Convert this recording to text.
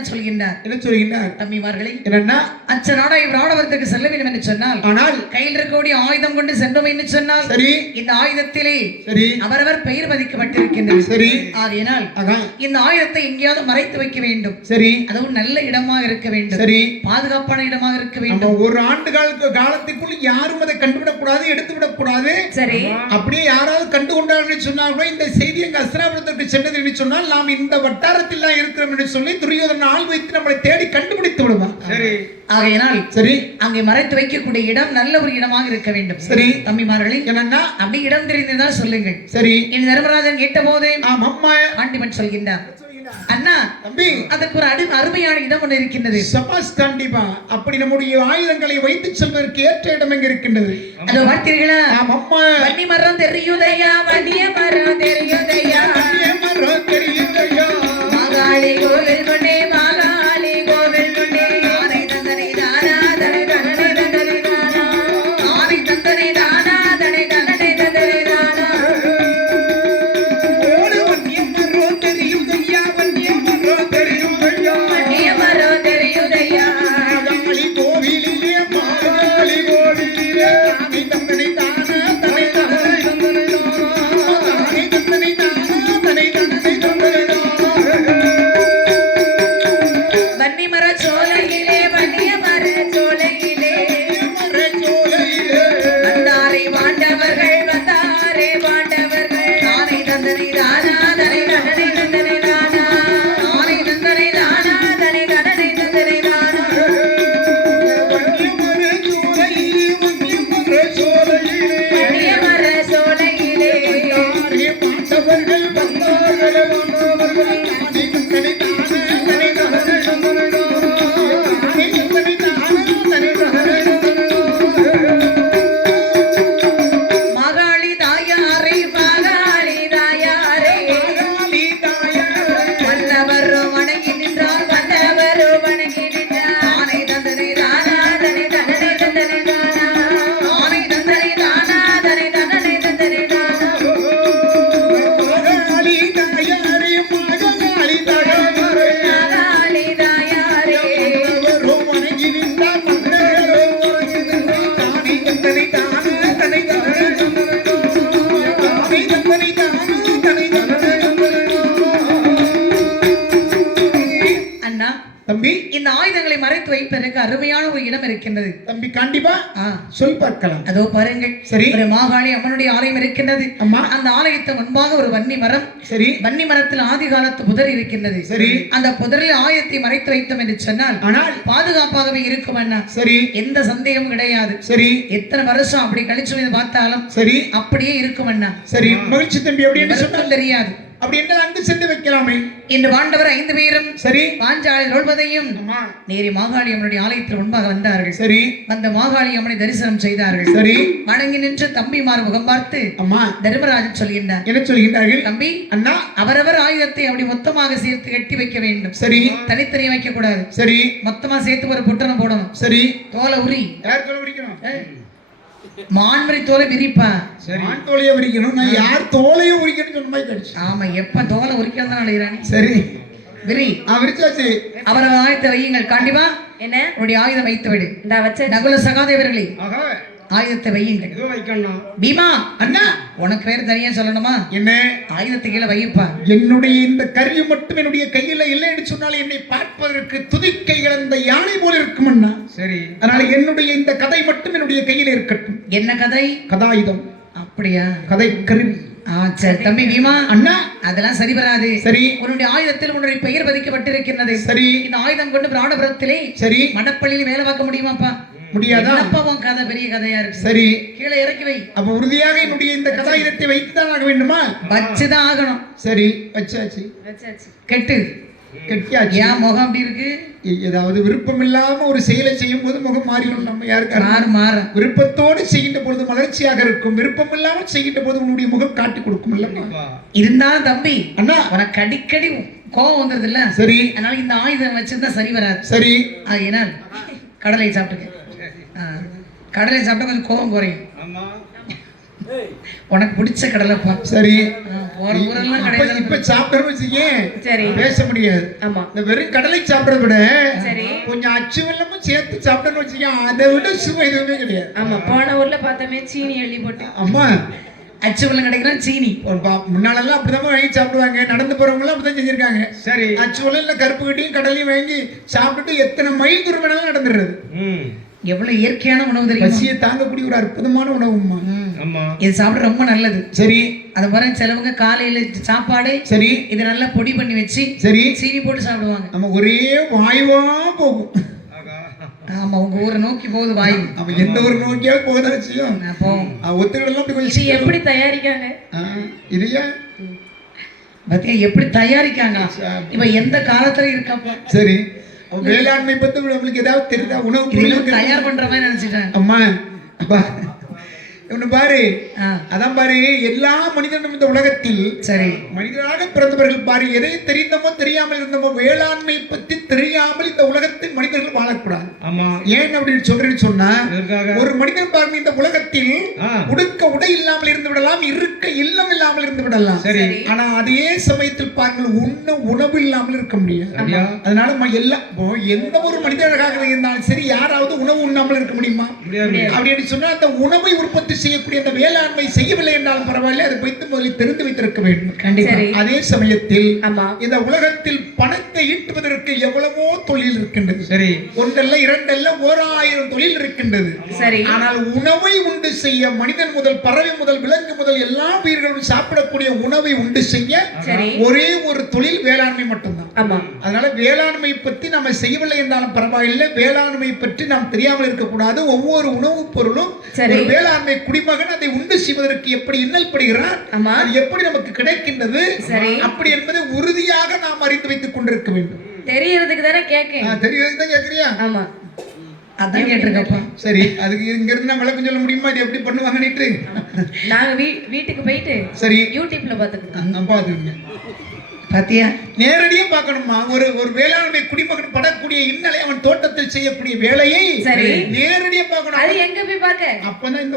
சொல்கின்றார். என்ன சொல்கின்றார்? நம்பிமார்களை என்னன்னா அச்சநாடாய் விராடவரத்துக்கு செல்ல வேண்டும் என்று சொன்னால் ஆனால் கையில் இருக்கக்கூடிய ஆயுதம் கொண்டு சென்றோம் என்று சொன்னால் சரி. இந்த ஆயுதத்திலே சரி. அவரவர் பெயர் பதிக்கப்பட்டிருக்கின்றது. சரி. ஆகையினால் இந்த ஆயுதத்தை எங்கேயாவது மறைத்து வைக்க வேண்டும். சரி. அதுவும் நல்ல இடமாக இருக்க வேண்டும். சரி. பாதுகாப்பான இடமாக இருக்க நம்ம வேண்டும். ஒரு ஆண்டு கால காலத்துக்குள் யாரும் அதை கண்டுவிடக் கூடாது எடுத்து விடக் கூடாது சரி. அப்படியே யாராவது கண்டு கொண்டார்கள் சொன்னால் கூட இந்த செய்தி எங்க அஸ்திராபுரத்திற்கு சென்றது என்று சொன்னால் நாம் இந்த வட்டாரத்தில் தான் இருக்கிறோம் என்று சொல்லி துரியோதன ஆள் வைத்து நம்மளை தேடி கண்டுபிடித்து விடுவான் சரி. ஆகையினால் சரி. அங்கே மறைத்து வைக்கக்கூடிய இடம் நல்ல ஒரு இடமாக இருக்க வேண்டும். சரி. தம்பிமார்களே என்னன்னா அப்படி இடம் தெரிந்ததால் சொல்லுங்கள். சரி. இனி தர்மராஜன் கேட்ட போது ஆம் அம்மா. ஆண்டிமன் சொல்கின்றார். அண்ணா தம்பி. அதுக்கு ஒரு அடு அருமையான இடம் ஒன்று இருக்கின்றது. சபாஸ் கண்டிப்பா அப்படி நம்முடைய ஆயுதங்களை வைத்து செல்வதற்கு ஏற்ற இடம் எங்க இருக்கின்றது? அதோ பார்த்தீர்களா? அம்மா. வன்னி மரம் தெரியுதையா? வண்டிய மரம் தெரியுதையா? அங்கே மரம் தெரியுதையா? மாகாளி கோவில் கொண்டே அண்ணா தம்பி. இந்த ஆயுதங்களை மறைத்து வைப்பதற்கு அருமையான ஒரு இடம் இருக்கின்றது. தம்பி கண்டிப்பா சொல் பார்க்கலாம். அதோ பாருங்கள். சரி. ஒரு மாகாளி அம்மனுடைய ஆலயம் இருக்கின்றது. அம்மா. அந்த ஆலயத்தை முன்பாக ஒரு வன்னி மரம். சரி. வன்னி மரத்தில் ஆதி காலத்து புதர் இருக்கின்றது. சரி. அந்த புதரில் ஆயத்தை மறைத்து வைத்தோம் என்று சொன்னால் ஆனால் பாதுகாப்பாகவே இருக்கும் அண்ணா. சரி. எந்த சந்தேகமும் கிடையாது. சரி. எத்தனை வருஷம் அப்படி கழிச்சு பார்த்தாலும் சரி. அப்படியே இருக்கும் அண்ணா. சரி. மகிழ்ச்சி தம்பி அப்படி என்ன சொன்ன எவருக்கும் தெரியாது. அப்படி என்ன அங்கு சென்று வைக்கலாமே? இன்று பாண்டவர் ஐந்து பேரும் சரி. பாஞ்சாலை நோழ்வதையும் அம்மா நேரி மாகாளி அம்மனுடைய ஆலயத்தில் முன்பாக வந்தார்கள். சரி. வந்த மாகாளி அம்மனை தரிசனம் செய்தார்கள். சரி. வணங்கி நின்று தம்பிமார் முகம் பார்த்து அம்மா தர்மராஜன் சொல்கின்றார். என்ன சொல்கின்றார்கள்? தம்பி அண்ணா. அவரவர் ஆயுதத்தை அப்படி மொத்தமாக சேர்த்து கட்டி வைக்க வேண்டும். சரி. தனித்தனியா வைக்க கூடாது சரி. மொத்தமா சேர்த்து ஒரு பொட்டணம் போடணும். சரி. தோலை உரி. யார் தோலை விரிக்கணும் மான்மரி தோலை விரிப்பா மான் தோலையை விரிக்கணும். நான் யார் தோலையும் விரிக்கணும்னு சொன்ன மாதிரி கடிச்சு? ஆமா எப்ப தோலை உரிக்கிறது தான் அழைகிறானே சரி. விரி. விரிச்சாச்சு. அவரவர் ஆயுதத்தை வையுங்கள். கண்டிப்பா என்ன? உன்னுடைய ஆயுதம் வைத்து விடு இந்த வச்ச நகுல சகாதேவர்களே. ஆயுதத்தை வையுங்கள். ஏதோ வைக்கணும்? பீமா அண்ணா உனக்கு பேர் தனியா சொல்லணுமா? என்ன? ஆயுதத்தை கீழே வைப்பா. என்னுடைய இந்த கருவி மட்டும் என்னுடைய கையில இல்லை என்று சொன்னால் என்னை பார்ப்பதற்கு துதிக்கை இழந்த யானை போல இருக்கும் அண்ணா. சரி. அதனால என்னுடைய இந்த கதை மட்டும் என்னுடைய கையில இருக்கட்டும். என்ன கதை? கதாயுதம். அப்படியா? கதை கருவி. சரி. தம்பி பீமா அண்ணா அதெல்லாம் சரி வராது. சரி. உன்னுடைய ஆயுதத்தில் உன்னுடைய பெயர் பதிக்கப்பட்டிருக்கின்றது. சரி. இந்த ஆயுதம் கொண்டு பிராணபுரத்திலே சரி. மடப்பள்ளியில் வேலை பார்க்க முடியுமாப்பா? முடியாதா? உன் கதை? பெரிய கதையா இருக்கு. சரி. கீழே இறக்கி வை. அப்ப உறுதியாக என்னுடைய இந்த கதாயுதத்தை வைத்துதான் ஆக வேண்டுமா? வச்சுதான் ஆகணும். சரி வச்சாச்சு. வச்சாச்சு. கெட்டு. கெட்டியாச்சு. ஏன் முகம் அப்படி இருக்கு? ஏதாவது விருப்பம் இல்லாம ஒரு செயலை செய்யும் போது முகம் மாறிடும். நம்ம யாருக்காரு மாறு மாறு. விருப்பத்தோடு செய்கின்ற பொழுது மலர்ச்சியாக இருக்கும். விருப்பம் இல்லாமல் செய்கின்ற போது உன்னுடைய முகம் காட்டி கொடுக்கும் இல்லம்மா? இருந்தாலும் தம்பி அண்ணா. உனக்கு அடிக்கடி கோவம் வந்துருது இல்ல சரி. அதனால இந்த ஆயுதம் வச்சிருந்தா சரி வராது. சரி. ஆகையினால் கடலை சாப்பிட்டுக்க. கடலை சாப்பிட்டா கொஞ்சம் கோவம் குறையும். ஆமா. உனக்கு பிடிச்ச கடலைப்பா சரி. இப்ப சாப்பிடணும் வச்சுக்கேன் சரி. பேச முடியாது. ஆமா. இந்த வெறும் கடலை சாப்பிடறத விட சரி. கொஞ்சம் அச்சு வெள்ளமும் சேர்த்து சாப்பிடணும்னு வச்சுக்கேன் அதை விட சுவை எதுவுமே கிடையாது. ஆமா போன ஊர்ல பார்த்தோமே சீனி அள்ளி போட்டு. அம்மா அச்சு வெள்ளம் கிடைக்கிறான் சீனி. ஒரு பா முன்னாலெல்லாம் அப்படிதான் வாங்கி சாப்பிடுவாங்க. நடந்து போறவங்களாம் அப்படிதான் செஞ்சிருக்காங்க. சரி. அச்சு வெள்ளம் இல்ல கருப்பு கட்டியும் கடலையும் வாங்கி சாப்பிட்டுட்டு எத்தனை மைல் தூரம் வேணாலும் நடந்துடுறது. ம். எவ்வளவு இயற்கையான உணவு தெரியுமா? பசியை தாங்கக்கூடிய ஒரு அற்புதமான உணவும்மா. ஆமா. இது சாப்பிட ரொம்ப நல்லது. சரி. அது பாருங்க சிலவங்க காலையில சாப்பாடு சரி. இது நல்லா பொடி பண்ணி வச்சு சரி. சீனி போட்டு சாப்பிடுவாங்க. நம்ம ஒரே வாயுவா போகும். ஆகா. ஆமா உங்க ஊரை நோக்கி போகுது வாயு. அவன் எந்த ஒரு நோக்கியாவது போகதான் வச்சியும் நான் போவோம். ஒத்துக்கிடலாம் கொஞ்சம் எப்படி தயாரிக்காங்க? இதுயா பாத்தியா எப்படி தயாரிக்காங்க? இப்ப எந்த காலத்துல இருக்கப்ப சரி. வேளாண்மை பத்தி நம்மளுக்கு ஏதாவது தெரியுதா? உணவு தயார் பண்ற மாதிரி நினைச்சிட்டாங்க அம்மா அப்பா. இவனு பாரு. அதான் பாரு எல்லா மனிதனும் இந்த உலகத்தில் சரி. மனிதராக பிறந்தவர்கள் பாரு எதை தெரிந்தமோ தெரியாமல் இருந்தமோ வேளாண்மை பத்தி தெரியாமல் இந்த உலகத்தில் மனிதர்கள் வாழக்கூடாது. ஆமா. ஏன் அப்படின்னு சொல்றேன்னு சொன்னா ஒரு மனிதன் பாருங்க இந்த உலகத்தில் உடுக்க உடை இல்லாமல் இருந்து விடலாம் இருக்க இல்லம் இல்லாமல் இருந்து விடலாம். சரி. ஆனா அதே சமயத்தில் பாருங்கள் உண்ண உணவு இல்லாமல் இருக்க முடியாது. அப்படியா? அதனால ம- எல்லா இப்போ எந்த ஒரு மனிதராக இருந்தாலும் சரி யாராவது உணவு உண்ணாமல் இருக்க முடியுமா? அப்படின்னு சொன்னா அந்த உணவை உற்பத்தி செய்யக்கூடிய அந்த வேளாண்மை செய்யவில்லை என்றாலும் பரவாயில்லை அதை வைத்து முதலில் தெரிந்து வைத்திருக்க வேண்டும். அதே சமயத்தில் இந்த உலகத்தில் பணத்தை ஈட்டுவதற்கு எவ்வளவோ தொழில் இருக்கின்றது. சரி. ஒன்றல்ல இரண்டல்ல ஓர் ஆயிரம் தொழில் இருக்கின்றது. சரி. ஆனால் உணவை உண்டு செய்ய மனிதன் முதல் பறவை முதல் விலங்கு முதல் எல்லா உயிர்களும் சாப்பிடக்கூடிய உணவை உண்டு செய்ய ஒரே ஒரு தொழில் வேளாண்மை மட்டும்தான். அதனால வேளாண்மை பற்றி நம்ம செய்யவில்லை என்றாலும் பரவாயில்லை. வேளாண்மை பற்றி நாம் தெரியாமல் இருக்கக்கூடாது. ஒவ்வொரு உணவுப் பொருளும். ஒரு வேளாண்மை குடிமகன் அதை உண்டு செய்வதற்கு எப்படி இன்னல் படுகிறார் ஆமா. அது எப்படி நமக்கு கிடைக்கின்றது. அப்படி என்பதை உறுதியாக நாம் அறிந்து வைத்துக் கொண்டிருக்க வேண்டும். தெரியறதுக்கு தானே கேக்கேன். ஆ, தெரியுது தான் கேக்குறியா? ஆமா. அதான் கேட்டிருக்கப்பா சரி அதுக்கு இங்க இருந்து நான் விளக்கம் சொல்ல முடியுமா? இது எப்படி பண்ணுவாங்கன்னுட்டு நாங்க வீ வீட்டுக்கு போயிட்டு சரி. யூடியூப்ல பாத்துக்கிட்டோம். நான் பாத்துக்கங்க பாத்தியா? நேரடியா பார்க்கணுமா? ஒரு ஒரு வேளாண்மை குடிமகன் படக்கூடிய இன்னலை அவன் தோட்டத்தில் செய்யக்கூடிய வேலையை சரி. நேரடியா பார்க்கணும்? அது எங்க போய் பார்க்க? அப்பதான் இந்த